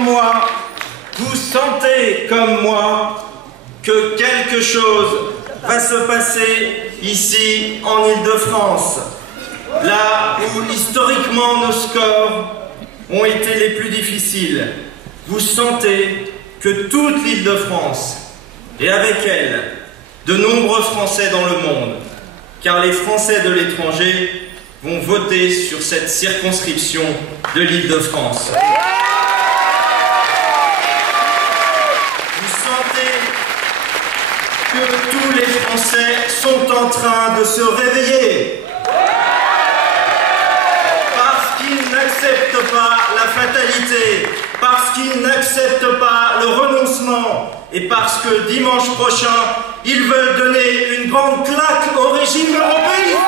comme moi, vous sentez comme moi que quelque chose va se passer ici en Île-de-France, là où historiquement nos scores ont été les plus difficiles. Vous sentez que toute l'Île-de-France, et avec elle, de nombreux Français dans le monde, car les Français de l'étranger vont voter sur cette circonscription de l'Île-de-France. Vous sentez que tous les Français sont en train de se réveiller, parce qu'ils n'acceptent pas la fatalité, parce qu'ils n'acceptent pas le renoncement, et parce que dimanche prochain, ils veulent donner une grande claque au régime européen.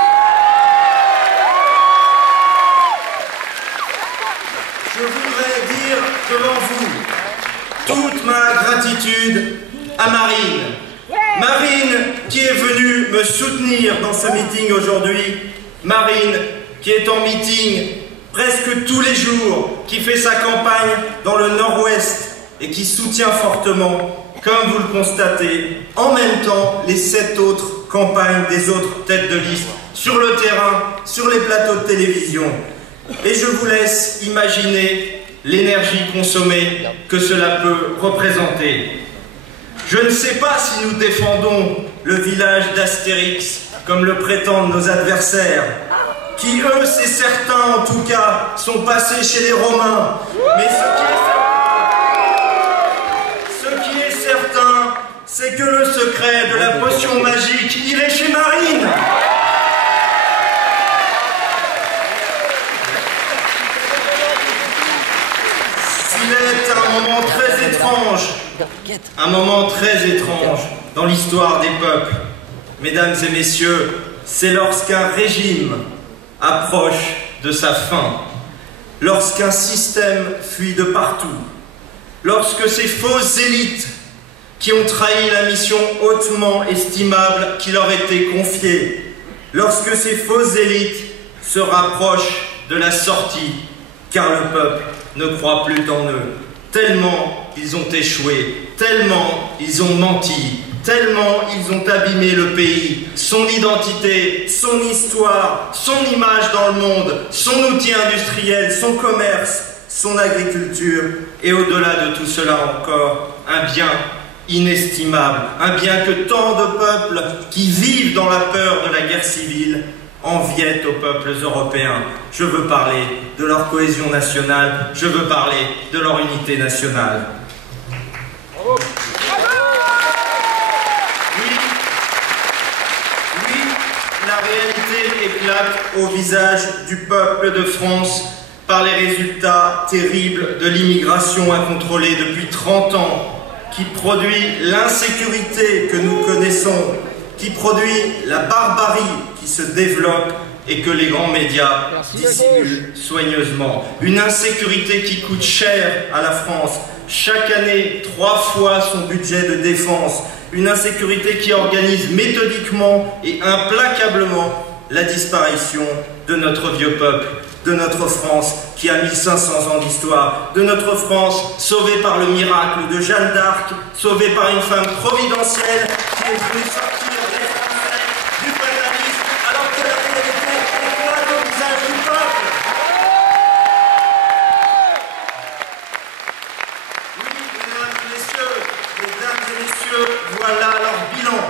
Je voudrais dire devant vous toute ma gratitude à Marine. Marine qui est venue me soutenir dans ce meeting aujourd'hui. Marine qui est en meeting presque tous les jours, qui fait sa campagne dans le Nord-Ouest et qui soutient fortement, comme vous le constatez, en même temps les 7 autres campagnes des autres têtes de liste, sur le terrain, sur les plateaux de télévision. Et je vous laisse imaginer l'énergie consommée que cela peut représenter. Je ne sais pas si nous défendons le village d'Astérix, comme le prétendent nos adversaires, qui eux, c'est certain en tout cas, sont passés chez les Romains. Mais ce qui est certain, c'est que le secret de la potion magique, il est chez Marine. Il est un moment très étrange dans l'histoire des peuples. Mesdames et messieurs, c'est lorsqu'un régime approche de sa fin, lorsqu'un système fuit de partout, lorsque ces fausses élites qui ont trahi la mission hautement estimable qui leur était confiée, lorsque ces fausses élites se rapprochent de la sortie, car le peuple ne croit plus en eux, tellement ils ont échoué, tellement ils ont menti, tellement ils ont abîmé le pays, son identité, son histoire, son image dans le monde, son outil industriel, son commerce, son agriculture, et au-delà de tout cela encore, un bien inestimable, un bien que tant de peuples qui vivent dans la peur de la guerre civile enviaient aux peuples européens. Je veux parler de leur cohésion nationale, je veux parler de leur unité nationale. Bravo. Oui, la réalité éclate au visage du peuple de France par les résultats terribles de l'immigration incontrôlée depuis 30 ans, qui produit l'insécurité que nous connaissons, qui produit la barbarie qui se développe et que les grands médias dissimulent soigneusement. Une insécurité qui coûte cher à la France, chaque année 3 fois son budget de défense. Une insécurité qui organise méthodiquement et implacablement la disparition de notre vieux peuple, de notre France qui a 1500 ans d'histoire, de notre France sauvée par le miracle de Jeanne d'Arc, sauvée par une femme providentielle qui est venue sortir des Français du fatalisme alors que la réalité éclate au visage du peuple. Oui, mesdames et messieurs, voilà leur bilan,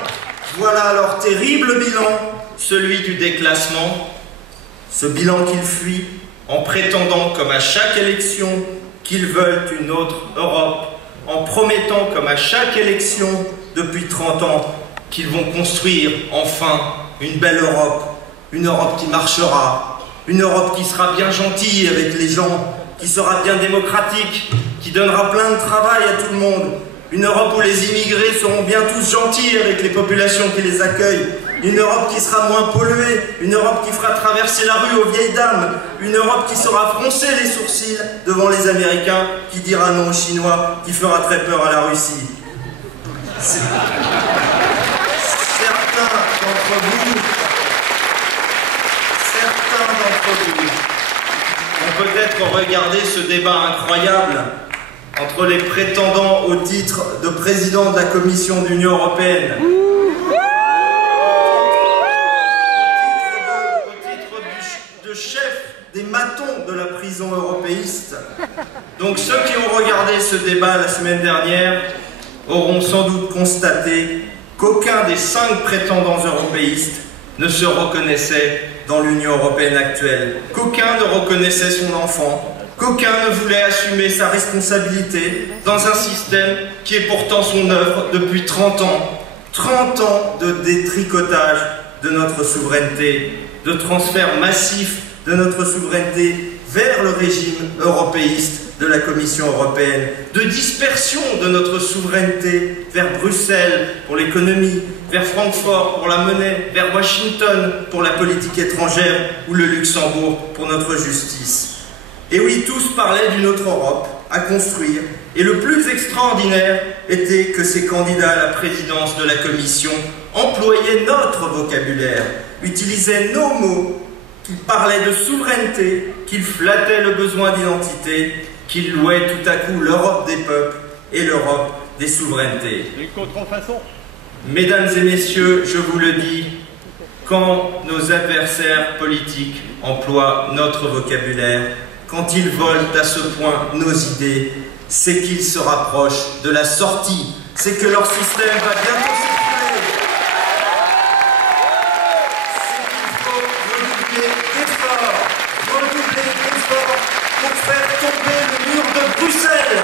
voilà leur terrible bilan, celui du déclassement. Ce bilan qu'ils fuient en prétendant, comme à chaque élection, qu'ils veulent une autre Europe, en promettant, comme à chaque élection, depuis 30 ans, qu'ils vont construire enfin une belle Europe, une Europe qui marchera, une Europe qui sera bien gentille avec les gens, qui sera bien démocratique, qui donnera plein de travail à tout le monde, une Europe où les immigrés seront bien tous gentils avec les populations qui les accueillent, une Europe qui sera moins polluée, une Europe qui fera traverser la rue aux vieilles dames, une Europe qui saura froncer les sourcils devant les Américains, qui dira non aux Chinois, qui fera très peur à la Russie. Certains d'entre vous ont peut-être regardé ce débat incroyable entre les prétendants au titre de président de la Commission de l'Union européenne, au titre de chef des matons de la prison européiste. Donc ceux qui ont regardé ce débat la semaine dernière auront sans doute constaté qu'aucun des 5 prétendants européistes ne se reconnaissait dans l'Union européenne actuelle, qu'aucun ne reconnaissait son enfant, qu'aucun ne voulait assumer sa responsabilité dans un système qui est pourtant son œuvre depuis 30 ans. 30 ans de détricotage de notre souveraineté, de transfert massif de notre souveraineté vers le régime européiste de la Commission européenne, de dispersion de notre souveraineté vers Bruxelles pour l'économie, vers Francfort pour la monnaie, vers Washington pour la politique étrangère ou le Luxembourg pour notre justice. Et oui, tous parlaient d'une autre Europe à construire, et le plus extraordinaire était que ces candidats à la présidence de la Commission employaient notre vocabulaire, utilisaient nos mots, qu'ils parlaient de souveraineté, qu'ils flattaient le besoin d'identité, qu'ils louaient tout à coup l'Europe des peuples et l'Europe des souverainetés. Une contrefaçon. Mesdames et messieurs, je vous le dis, quand nos adversaires politiques emploient notre vocabulaire, quand ils volent à ce point nos idées, c'est qu'ils se rapprochent de la sortie, c'est que leur système va bientôt s'écrouler. C'est qu'il faut redoubler d'efforts pour faire tomber le mur de Bruxelles,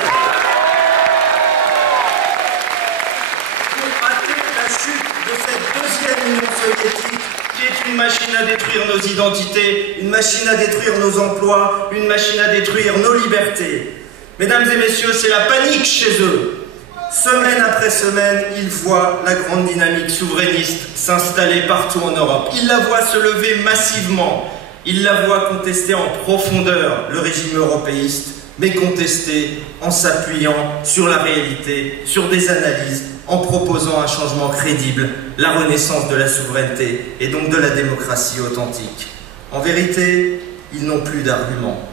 pour hâter la chute de cette deuxième Union soviétique, qui est une machine à détruire nos identités, une machine à détruire nos emplois, une machine à détruire nos libertés. Mesdames et messieurs, c'est la panique chez eux. Semaine après semaine, ils voient la grande dynamique souverainiste s'installer partout en Europe. Ils la voient se lever massivement. Ils la voient contester en profondeur le régime européiste, mais contester en s'appuyant sur la réalité, sur des analyses, en proposant un changement crédible, la renaissance de la souveraineté et donc de la démocratie authentique. En vérité, ils n'ont plus d'arguments.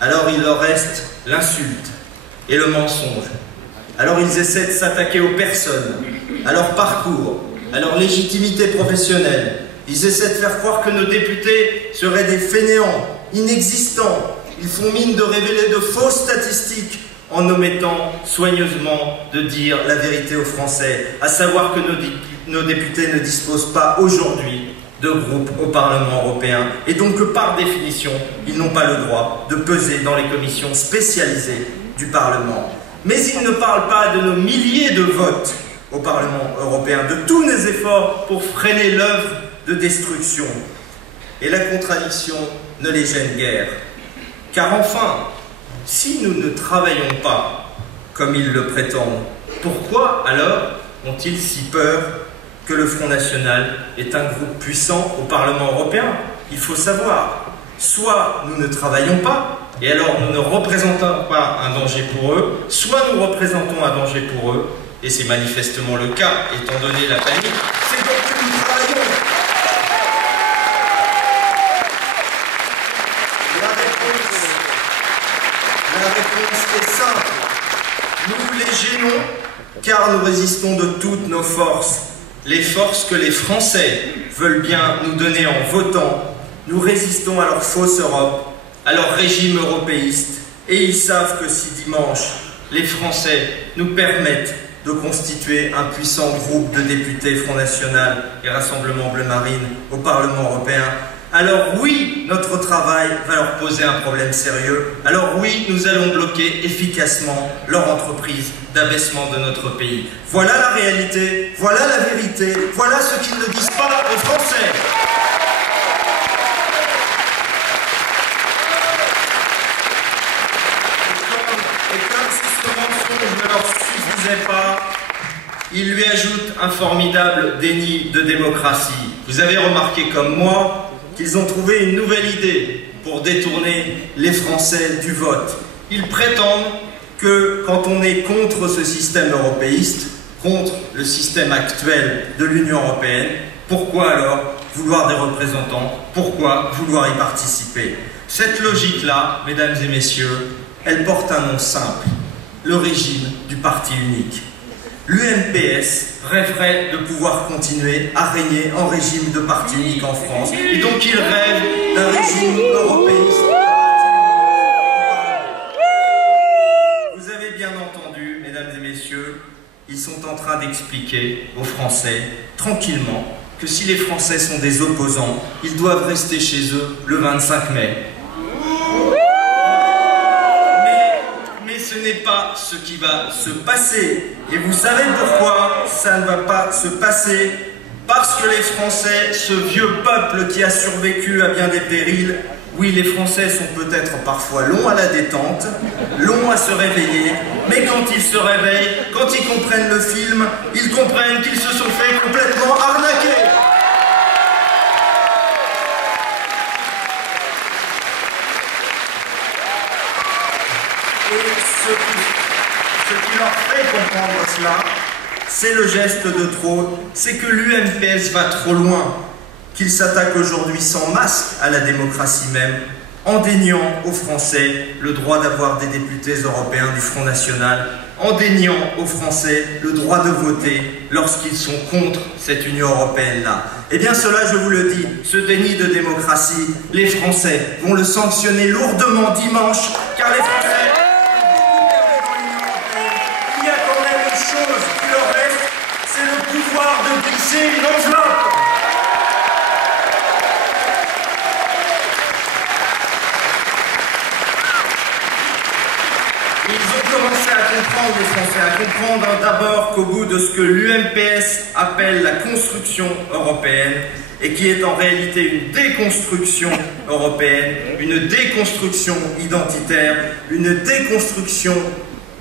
Alors il leur reste l'insulte et le mensonge. Alors ils essaient de s'attaquer aux personnes, à leur parcours, à leur légitimité professionnelle. Ils essaient de faire croire que nos députés seraient des fainéants, inexistants. Ils font mine de révéler de fausses statistiques en omettant soigneusement de dire la vérité aux Français, à savoir que nos députés ne disposent pas aujourd'hui de groupe au Parlement européen et donc que par définition, ils n'ont pas le droit de peser dans les commissions spécialisées du Parlement. Mais ils ne parlent pas de nos milliers de votes au Parlement européen, de tous nos efforts pour freiner l'œuvre de destruction. Et la contradiction ne les gêne guère. Car enfin, si nous ne travaillons pas comme ils le prétendent, pourquoi alors ont-ils si peur que le Front National est un groupe puissant au Parlement européen? Il faut savoir, soit nous ne travaillons pas, et alors nous ne représentons pas un danger pour eux, soit nous représentons un danger pour eux, et c'est manifestement le cas, étant donné la panique, c'est donc que nous travaillons. La réponse est simple. Nous les gênons, car nous résistons de toutes nos forces. Les forces que les Français veulent bien nous donner en votant. Nous résistons à leur fausse Europe, à leur régime européiste. Et ils savent que si dimanche, les Français nous permettent de constituer un puissant groupe de députés Front National et Rassemblement Bleu Marine au Parlement européen, alors oui, notre travail va leur poser un problème sérieux. Alors oui, nous allons bloquer efficacement leur entreprise d'abaissement de notre pays. Voilà la réalité, voilà la vérité, voilà ce qu'ils ne disent pas aux Français. Et comme si ce mensonge ne leur suffisait pas, il lui ajoute un formidable déni de démocratie. Vous avez remarqué comme moi qu'ils ont trouvé une nouvelle idée pour détourner les Français du vote. Ils prétendent que quand on est contre ce système européiste, contre le système actuel de l'Union européenne, pourquoi alors vouloir des représentants? Pourquoi vouloir y participer? Cette logique-là, mesdames et messieurs, elle porte un nom simple. le régime du parti unique. L'UMPS rêverait de pouvoir continuer à régner en régime de parti unique en France. Et donc il rêve d'un régime européiste. Vous avez bien entendu, mesdames et messieurs, ils sont en train d'expliquer aux Français, tranquillement, que si les Français sont des opposants, ils doivent rester chez eux le 25 mai. Mais ce n'est pas ce qui va se passer. Et vous savez pourquoi ça ne va pas se passer? Parce que les Français, ce vieux peuple qui a survécu à bien des périls, oui, les Français sont peut-être parfois longs à la détente, longs à se réveiller, mais quand ils se réveillent, quand ils comprennent le film, ils comprennent qu'ils se sont fait complètement arnaquer. Et ce qui leur fait comprendre cela, c'est le geste de trop, c'est que l'UMPS va trop loin, qu'il s'attaque aujourd'hui sans masque à la démocratie même, en déniant aux Français le droit d'avoir des députés européens du Front National, en déniant aux Français le droit de voter lorsqu'ils sont contre cette Union européenne-là. Eh bien cela, je vous le dis, ce déni de démocratie, les Français vont le sanctionner lourdement dimanche, car les Français ont beaucoup perdu dans l'Union européenne. Il y a quand même une chose qui leur reste, c'est le pouvoir de glisser une enveloppe. Ils ont commencé à comprendre, les Français, à comprendre d'abord qu'au bout de ce que l'UMPS appelle la construction européenne, et qui est en réalité une déconstruction européenne, une déconstruction identitaire, une déconstruction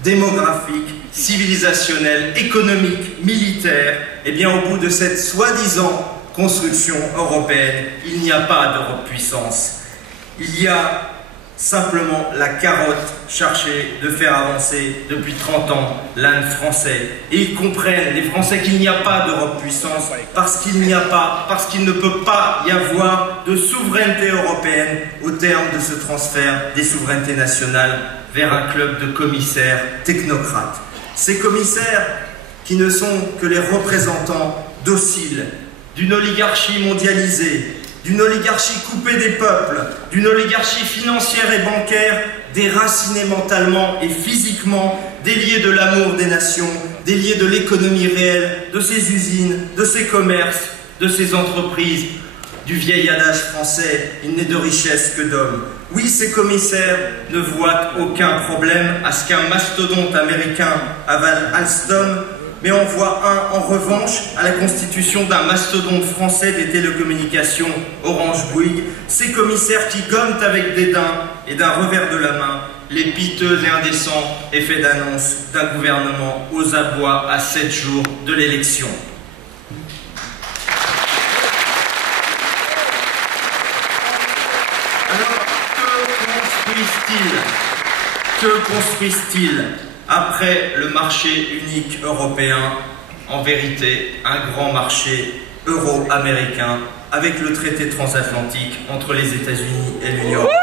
démographique, civilisationnelle, économique, militaire, et bien au bout de cette soi-disant construction européenne, il n'y a pas d'Europe puissance. Il y a simplement la carotte cherchée de faire avancer depuis 30 ans l'âne français. Et ils comprennent, les Français, qu'il n'y a pas d'Europe puissance parce qu'il ne peut pas y avoir de souveraineté européenne au terme de ce transfert des souverainetés nationales vers un club de commissaires technocrates. Ces commissaires qui ne sont que les représentants dociles d'une oligarchie mondialisée, d'une oligarchie coupée des peuples, d'une oligarchie financière et bancaire déracinée mentalement et physiquement, déliée de l'amour des nations, déliée de l'économie réelle, de ses usines, de ses commerces, de ses entreprises, du vieil adage français, il n'est de richesse que d'hommes. Oui, ces commissaires ne voient aucun problème à ce qu'un mastodonte américain avale Alstom, mais on voit en revanche à la constitution d'un mastodonte français des télécommunications, Orange Bouygues, ces commissaires qui gomment avec dédain et d'un revers de la main les piteux et indécents effets d'annonce d'un gouvernement aux abois à 7 jours de l'élection. Alors, que construisent-ils après le marché unique européen? En vérité, un grand marché euro-américain avec le traité transatlantique entre les États-Unis et l'Union européenne.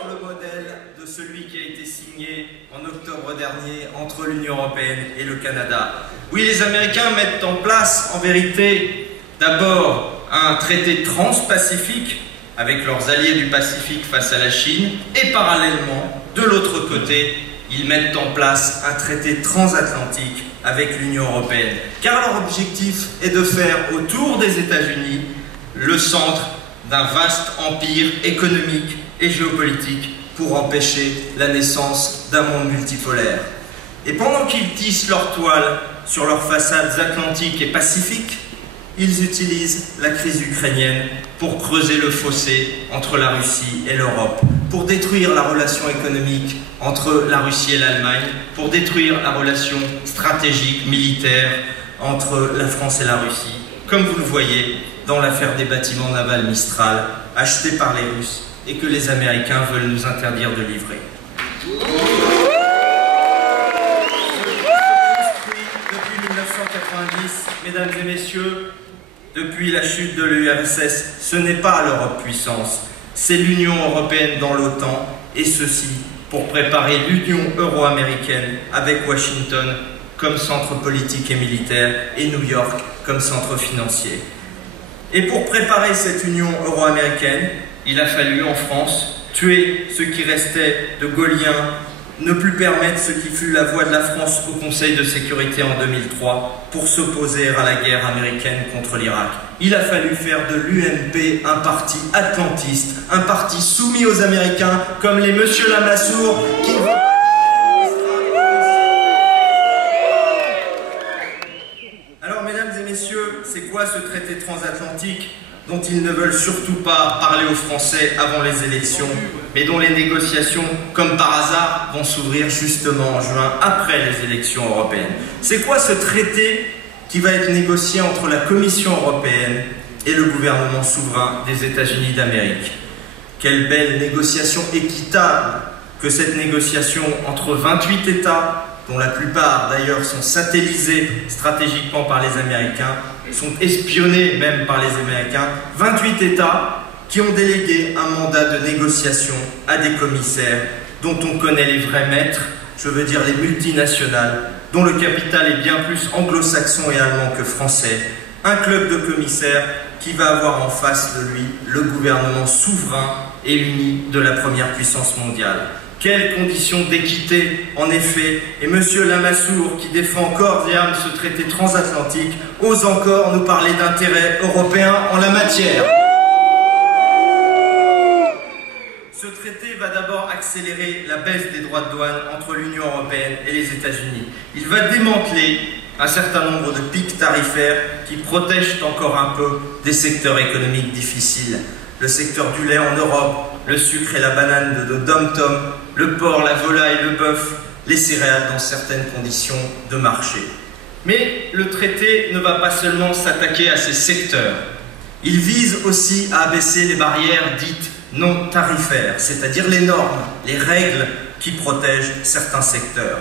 Sur le modèle de celui qui a été signé en octobre dernier entre l'Union européenne et le Canada. Oui, les Américains mettent en place, en vérité, d'abord un traité transpacifique avec leurs alliés du Pacifique face à la Chine, et parallèlement, de l'autre côté, ils mettent en place un traité transatlantique avec l'Union européenne. Car leur objectif est de faire autour des États-Unis le centre d'un vaste empire économique et géopolitique pour empêcher la naissance d'un monde multipolaire. Et pendant qu'ils tissent leur toile sur leurs façades atlantiques et pacifiques, ils utilisent la crise ukrainienne pour creuser le fossé entre la Russie et l'Europe, pour détruire la relation économique entre la Russie et l'Allemagne, pour détruire la relation stratégique, militaire entre la France et la Russie, comme vous le voyez dans l'affaire des bâtiments navals Mistral, achetés par les Russes et que les Américains veulent nous interdire de livrer. Depuis 1990, mesdames et messieurs, depuis la chute de l'URSS, ce n'est pas l'Europe puissance, c'est l'Union européenne dans l'OTAN, et ceci pour préparer l'union euro-américaine avec Washington comme centre politique et militaire et New York comme centre financier. Et pour préparer cette union euro-américaine, il a fallu en France tuer ce qui restait de gaulliens, ne plus permettre ce qui fut la voix de la France au Conseil de sécurité en 2003 pour s'opposer à la guerre américaine contre l'Irak. Il a fallu faire de l'UMP un parti atlantiste, un parti soumis aux Américains comme les Monsieur Lamassoure qui vont... Alors mesdames et messieurs, c'est quoi ce traité transatlantique dont ils ne veulent surtout pas parler aux Français avant les élections, mais dont les négociations, comme par hasard, vont s'ouvrir justement en juin, après les élections européennes? C'est quoi ce traité qui va être négocié entre la Commission européenne et le gouvernement souverain des États-Unis d'Amérique? Quelle belle négociation équitable que cette négociation entre 28 États, dont la plupart d'ailleurs sont satellisés stratégiquement par les Américains, sont espionnés même par les Américains, 28 États qui ont délégué un mandat de négociation à des commissaires dont on connaît les vrais maîtres, je veux dire les multinationales, dont le capital est bien plus anglo-saxon et allemand que français. Un club de commissaires qui va avoir en face de lui le gouvernement souverain et uni de la première puissance mondiale. Quelles conditions d'équité, en effet, et M. Lamassoure, qui défend corps et âme ce traité transatlantique, ose encore nous parler d'intérêts européens en la matière. Ce traité va d'abord accélérer la baisse des droits de douane entre l'Union européenne et les États-Unis. Il va démanteler un certain nombre de pics tarifaires qui protègent encore un peu des secteurs économiques difficiles. Le secteur du lait en Europe, le sucre et la banane de dom-tom, le porc, la volaille, le bœuf, les céréales dans certaines conditions de marché. Mais le traité ne va pas seulement s'attaquer à ces secteurs. Il vise aussi à abaisser les barrières dites non tarifaires, c'est-à-dire les normes, les règles qui protègent certains secteurs.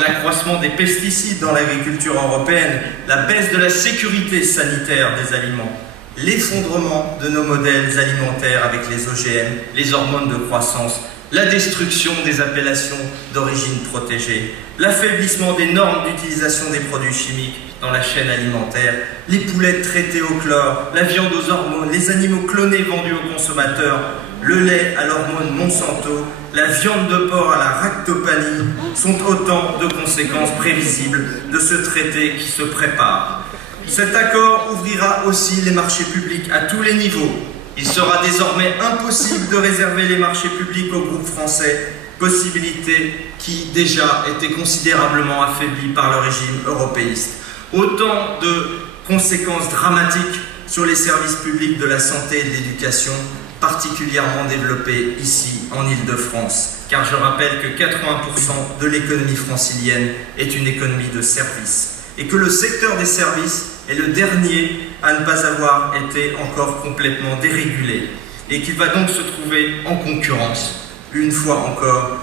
L'accroissement des pesticides dans l'agriculture européenne, la baisse de la sécurité sanitaire des aliments, l'effondrement de nos modèles alimentaires avec les OGM, les hormones de croissance, la destruction des appellations d'origine protégée, l'affaiblissement des normes d'utilisation des produits chimiques dans la chaîne alimentaire, les poulets traités au chlore, la viande aux hormones, les animaux clonés vendus aux consommateurs, le lait à l'hormone Monsanto, la viande de porc à la ractopanie sont autant de conséquences prévisibles de ce traité qui se prépare. Cet accord ouvrira aussi les marchés publics à tous les niveaux. Il sera désormais impossible de réserver les marchés publics aux groupes français, possibilité qui déjà était considérablement affaiblie par le régime européiste. Autant de conséquences dramatiques sur les services publics de la santé et de l'éducation, particulièrement développés ici en Île-de-France. Car je rappelle que 80% de l'économie francilienne est une économie de services. Et que le secteur des services est le dernier à ne pas avoir été encore complètement dérégulé et qu'il va donc se trouver en concurrence, une fois encore,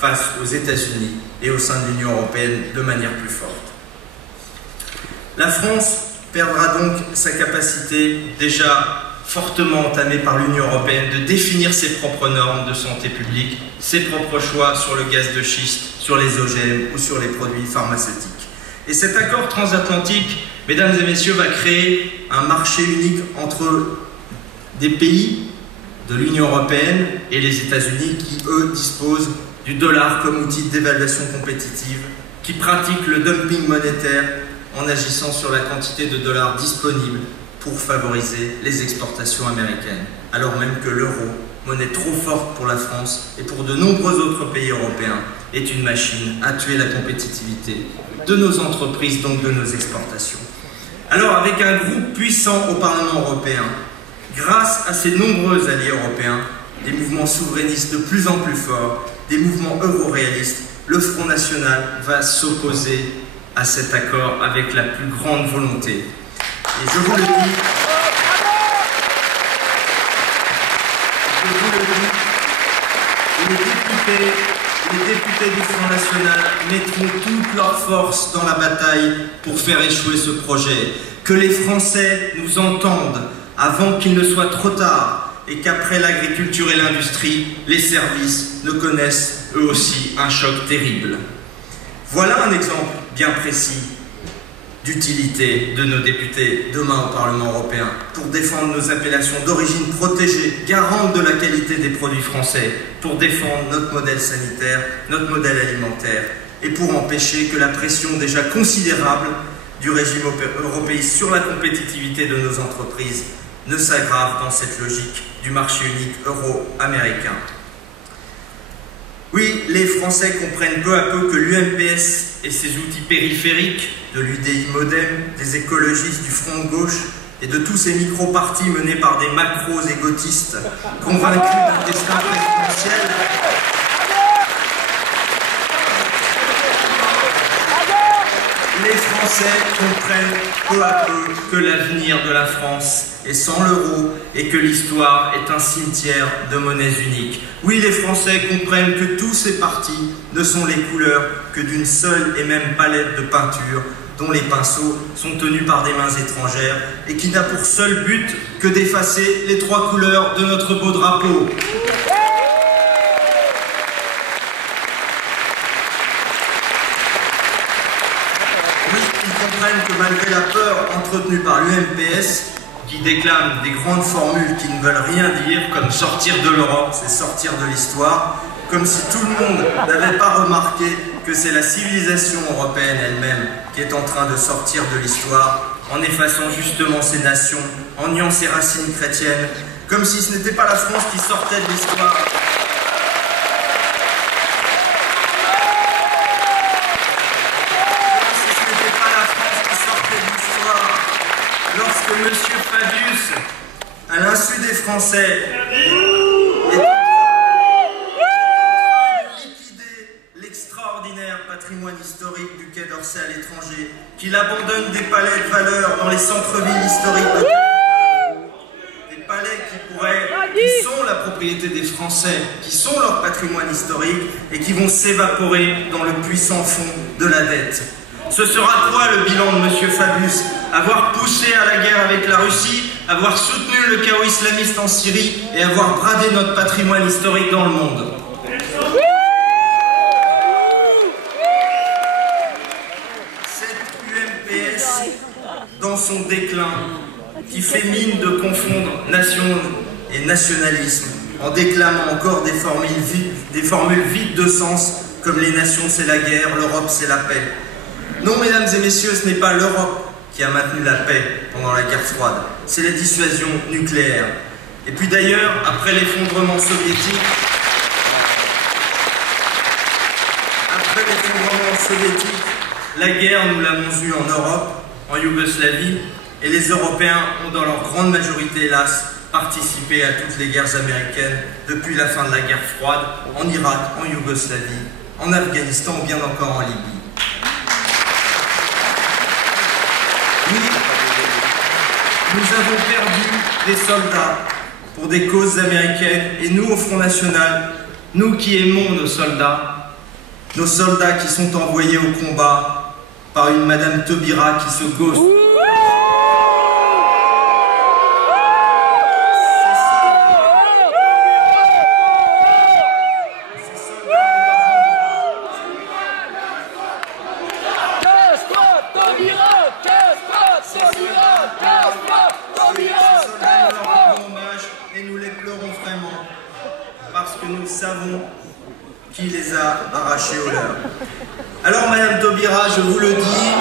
face aux États-Unis et au sein de l'Union européenne de manière plus forte. La France perdra donc sa capacité, déjà fortement entamée par l'Union européenne, de définir ses propres normes de santé publique, ses propres choix sur le gaz de schiste, sur les OGM ou sur les produits pharmaceutiques. Et cet accord transatlantique, mesdames et messieurs, va créer un marché unique entre des pays de l'Union européenne et les États-Unis qui, eux, disposent du dollar comme outil d'évaluation compétitive, qui pratiquent le dumping monétaire en agissant sur la quantité de dollars disponibles pour favoriser les exportations américaines, alors même que l'euro, monnaie trop forte pour la France et pour de nombreux autres pays européens, est une machine à tuer la compétitivité de nos entreprises, donc de nos exportations. Alors, avec un groupe puissant au Parlement européen, grâce à ses nombreux alliés européens, des mouvements souverainistes de plus en plus forts, des mouvements euro-réalistes, le Front National va s'opposer à cet accord avec la plus grande volonté. Et je vous le dis, les députés du Front National mettront toute leur force dans la bataille pour faire échouer ce projet. Que les Français nous entendent avant qu'il ne soit trop tard et qu'après l'agriculture et l'industrie, les services ne connaissent eux aussi, un choc terrible. Voilà un exemple bien précis d'utilité de nos députés demain au Parlement européen pour défendre nos appellations d'origine protégées, garantes de la qualité des produits français, pour défendre notre modèle sanitaire, notre modèle alimentaire et pour empêcher que la pression déjà considérable du régime européiste sur la compétitivité de nos entreprises ne s'aggrave dans cette logique du marché unique euro-américain. Oui, les Français comprennent peu à peu que l'UMPS et ses outils périphériques de l'UDI Modem, des écologistes du Front de gauche et de tous ces micro-partis menés par des macros égotistes convaincus d'un destin présidentiel, les Français comprennent peu à peu que l'avenir de la France est sans l'euro et que l'histoire est un cimetière de monnaies uniques. Oui, les Français comprennent que tous ces partis ne sont les couleurs que d'une seule et même palette de peinture dont les pinceaux sont tenus par des mains étrangères et qui n'a pour seul but que d'effacer les trois couleurs de notre beau drapeau. Que malgré la peur entretenue par l'UMPS, qui déclame des grandes formules qui ne veulent rien dire, comme sortir de l'Europe, c'est sortir de l'histoire, comme si tout le monde n'avait pas remarqué que c'est la civilisation européenne elle-même qui est en train de sortir de l'histoire, en effaçant justement ses nations, en niant ses racines chrétiennes, comme si ce n'était pas la France qui sortait de l'histoire. Lorsque M. Fabius, à l'insu des Français, est en train de liquider l'extraordinaire patrimoine historique du Quai d'Orsay à l'étranger, qu'il abandonne des palais de valeur dans les centres-villes historiques de des palais qui sont la propriété des Français, qui sont leur patrimoine historique et qui vont s'évaporer dans le puissant fond de la dette. Ce sera quoi le bilan de M. Fabius? Avoir poussé à la guerre avec la Russie, avoir soutenu le chaos islamiste en Syrie et avoir bradé notre patrimoine historique dans le monde. Cette UMPS, dans son déclin, qui fait mine de confondre nation et nationalisme, en déclamant encore des formules vides de sens, comme les nations c'est la guerre, l'Europe c'est la paix. Non, mesdames et messieurs, ce n'est pas l'Europe qui a maintenu la paix pendant la guerre froide, c'est la dissuasion nucléaire. Et puis d'ailleurs, après l'effondrement soviétique, la guerre, nous l'avons eue en Europe, en Yougoslavie, et les Européens ont dans leur grande majorité, hélas, participé à toutes les guerres américaines depuis la fin de la guerre froide, en Irak, en Yougoslavie, en Afghanistan ou bien encore en Libye. Oui, nous avons perdu des soldats pour des causes américaines et nous, au Front National, nous qui aimons nos soldats qui sont envoyés au combat par une Madame Taubira qui se ghost. Parce que nous savons qui les a arrachés au leur. Alors, Madame Taubira, je vous le dis,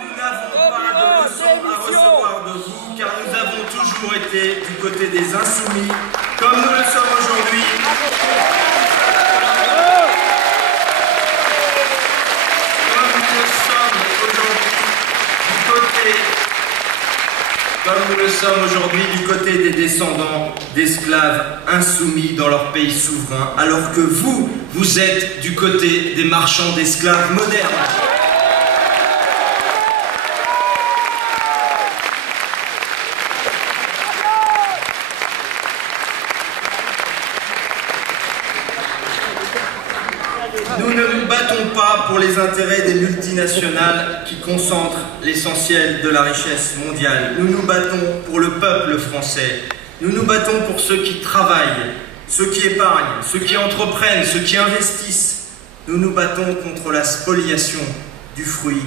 nous n'avons pas de leçons à recevoir de vous, car nous avons toujours été du côté des insoumis, comme nous le sommes aujourd'hui. Comme nous le sommes aujourd'hui du côté des descendants d'esclaves insoumis dans leur pays souverain, alors que vous, vous êtes du côté des marchands d'esclaves modernes. Nous ne nous battons pas pour les intérêts des multinationales qui concentrent l'essentiel de la richesse mondiale. Nous nous battons pour le peuple français. Nous nous battons pour ceux qui travaillent, ceux qui épargnent, ceux qui entreprennent, ceux qui investissent. Nous nous battons contre la spoliation du fruit,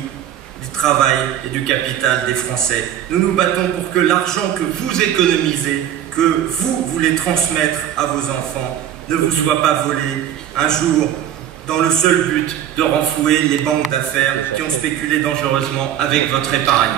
du travail et du capital des Français. Nous nous battons pour que l'argent que vous économisez, que vous voulez transmettre à vos enfants, ne vous soit pas volé un jour dans le seul but de renflouer les banques d'affaires qui ont spéculé dangereusement avec votre épargne.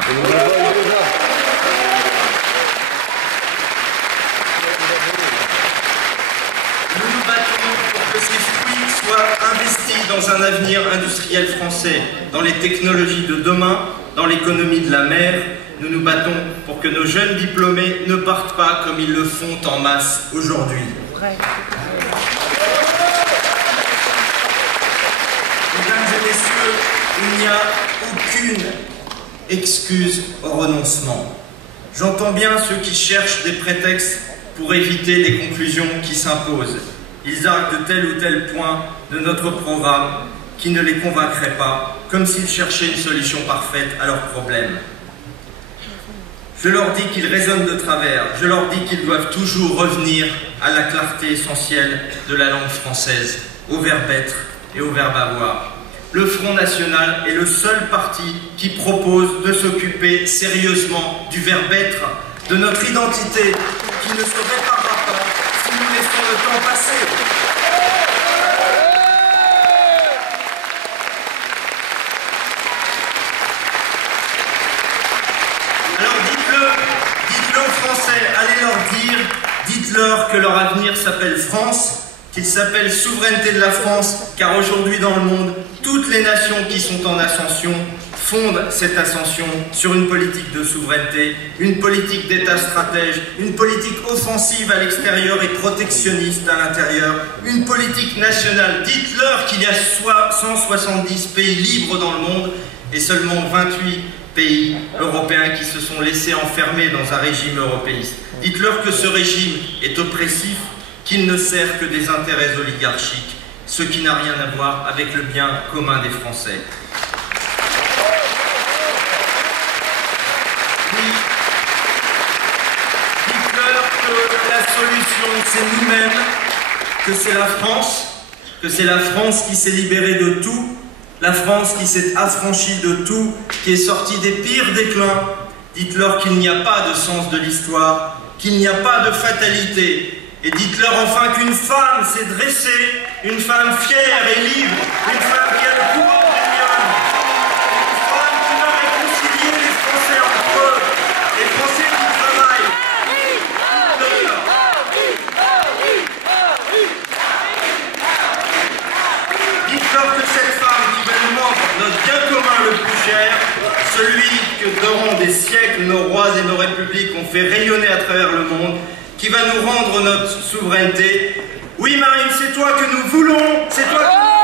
Nous nous battons pour que ces fruits soient investis dans un avenir industriel français, dans les technologies de demain, dans l'économie de la mer. Nous nous battons pour que nos jeunes diplômés ne partent pas comme ils le font en masse aujourd'hui. Mesdames et messieurs, il n'y a aucune excuse au renoncement. J'entends bien ceux qui cherchent des prétextes pour éviter les conclusions qui s'imposent. Ils arguent de tel ou tel point de notre programme qui ne les convaincrait pas, comme s'ils cherchaient une solution parfaite à leurs problèmes. Je leur dis qu'ils raisonnent de travers, je leur dis qu'ils doivent toujours revenir à la clarté essentielle de la langue française, au verbe être et au verbe avoir. Le Front National est le seul parti qui propose de s'occuper sérieusement du verbe être, de notre identité, qui ne se réparera pas si nous laissons le temps passer. Alors dites-le aux Français, allez leur dire, dites-leur que leur avenir s'appelle France, qu'il s'appelle souveraineté de la France, car aujourd'hui dans le monde, toutes les nations qui sont en ascension fondent cette ascension sur une politique de souveraineté, une politique d'État stratège, une politique offensive à l'extérieur et protectionniste à l'intérieur, une politique nationale. Dites-leur qu'il y a 170 pays libres dans le monde et seulement 28 pays européens qui se sont laissés enfermer dans un régime européiste. Dites-leur que ce régime est oppressif, qu'il ne sert que des intérêts oligarchiques, ce qui n'a rien à voir avec le bien commun des Français. Dites-leur que la solution, c'est nous-mêmes, que c'est la France qui s'est libérée de tout, la France qui s'est affranchie de tout, qui est sortie des pires déclins. Dites-leur qu'il n'y a pas de sens de l'histoire, qu'il n'y a pas de fatalité. Et dites-leur enfin qu'une femme s'est dressée, une femme fière et libre, une femme qui a le pouvoir du lion, une femme qui va réconcilier les Français entre eux, les Français qui travaillent. Dites-leur que cette femme qui va nous rendre notre bien commun le plus cher, celui que durant des siècles nos rois et nos républiques ont fait rayonner à travers le monde, qui va nous rendre notre souveraineté. Oui, Marine, c'est toi que nous voulons, c'est toi que nous